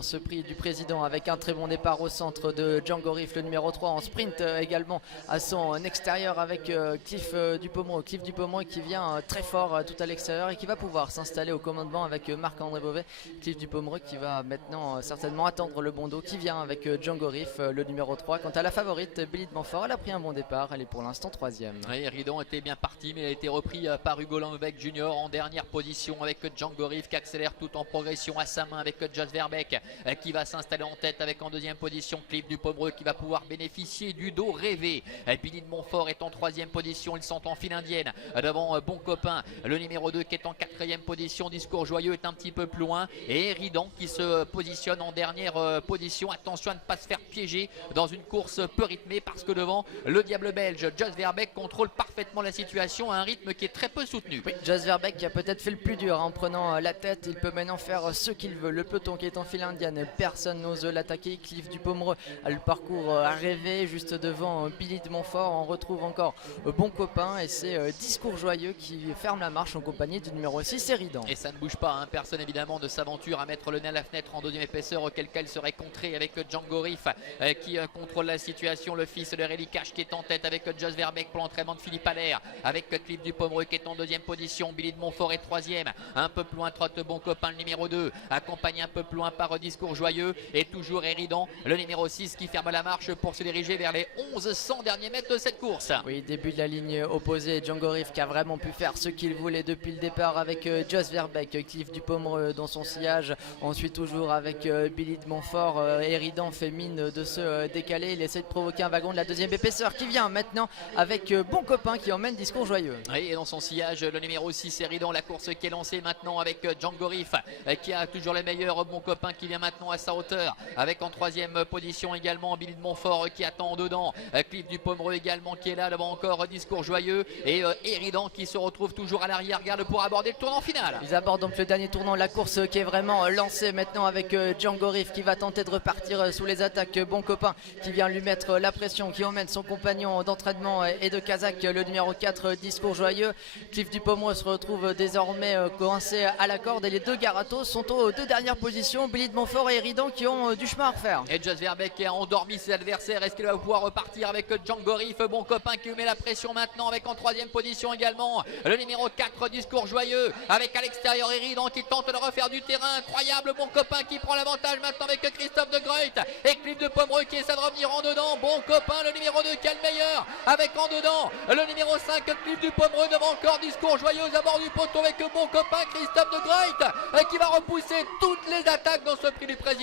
dans ce prix du président avec un très bon départ au centre de Django Riff, le numéro 3 en sprint également à son extérieur avec Cliff Dupaumereux qui vient très fort tout à l'extérieur et qui va pouvoir s'installer au commandement avec Marc-André Beauvais. Cliff Dupaumereux qui va maintenant certainement attendre le bon dos qui vient avec Django Riff, le numéro 3. Quant à la favorite, Billy de Montfort, elle a pris un bon départ, elle est pour l'instant 3e. Oui, Ridon était bien parti, mais il a été repris par Hugo Langebeck Junior en dernière position avec Django Riff qui accélère tout en progression à sa main avec Jos Verbeek qui va s'installer en tête avec en 2e position Cliff Dupaumereux qui va pouvoir bénéficier du dos rêvé. Billy de Montfort est en 3e position, ils sont en file indienne devant Bon Copain, le numéro 2 qui est en 4e position. Discours Joyeux est un petit peu plus loin et Ridon qui se positionne en dernière position. Attention à ne pas se faire piéger dans une course peu rythmée parce que devant le diable belge Jos Verbeek contrôle parfaitement la situation à un rythme qui est très peu soutenu. Oui, Jos Verbeek qui a peut-être fait le plus dur en prenant la tête, il peut maintenant faire ce qu'il veut. Le peloton qui est en file indienne, personne n'ose l'attaquer. Cliff Dupaumereux a le parcours à rêver juste devant Billy de Montfort. On retrouve encore Bon Copain et c'est Discours Joyeux qui ferme la marche en compagnie du numéro 6 Ridon. Et ça ne bouge pas, hein. Personne évidemment ne s'aventure à mettre le nez à la fenêtre en 2e épaisseur, auquel cas il serait contré avec Django Riff qui contrôle la situation. Le fils de Réli Cash qui est en tête avec Jos Verbeek pour l'entraînement de Philippe Allaire, avec Cliff Dupaumereux qui est en 2e position. Billy de Montfort est 3e, un peu plus loin trotte Bon Copain le numéro 2, accompagné un peu plus loin par Discours Joyeux et toujours Ridon le numéro 6 qui ferme la marche pour se diriger vers les 1100 derniers mètres de cette course. Oui, début de la ligne opposée, Django Riff qui a vraiment pu faire ce qu'il voulait depuis le départ avec Jos Verbeek, Cliff Dupaumereux dans son sillage, ensuite toujours avec Billy de Montfort. Ridon fait mine de se décaler, il essaie de provoquer un wagon de la 2e épaisseur qui vient maintenant avec Bon Copain qui emmène Discours Joyeux. Oui, et dans son sillage le numéro 6 Ridon, la course qui est lancée maintenant avec Django Riff qui a toujours les meilleurs. Bon Copain qui vient maintenant à sa hauteur avec en 3e position également Billy de Montfort qui attend dedans, Cliff Dupaumereux également qui est là devant encore Discours Joyeux et Ridon qui se retrouve toujours à l'arrière garde pour aborder le tournant final. Ils abordent donc le dernier tournant, la course qui est vraiment lancée maintenant avec Django Riff qui va tenter de repartir sous les attaques. Bon Copain qui vient lui mettre la pression, qui emmène son compagnon d'entraînement et de Kazakh, le numéro 4 Discours Joyeux. Cliff Dupaumereux se retrouve désormais coincé à la corde et les deux Garatos sont aux 2 dernières positions. Billy de Montfort et Ridon qui ont du chemin à refaire. Et Jos Verbeek a endormi ses adversaires. Est-ce qu'il va pouvoir repartir avec Django Riff? Bon Copain qui lui met la pression maintenant avec en 3e position également le numéro 4 Discours Joyeux avec à l'extérieur Ridon qui tente de refaire du terrain. Incroyable, Bon Copain qui prend l'avantage maintenant avec Christophe de Groot et Cliff Dupaumereux qui essaie de revenir en dedans. Bon Copain le numéro 2 qui est le meilleur avec en dedans le numéro 5 Cliff Dupaumereux devant encore Discours Joyeux à bord du poteau avec Bon Copain Christophe de Groot qui va repousser tout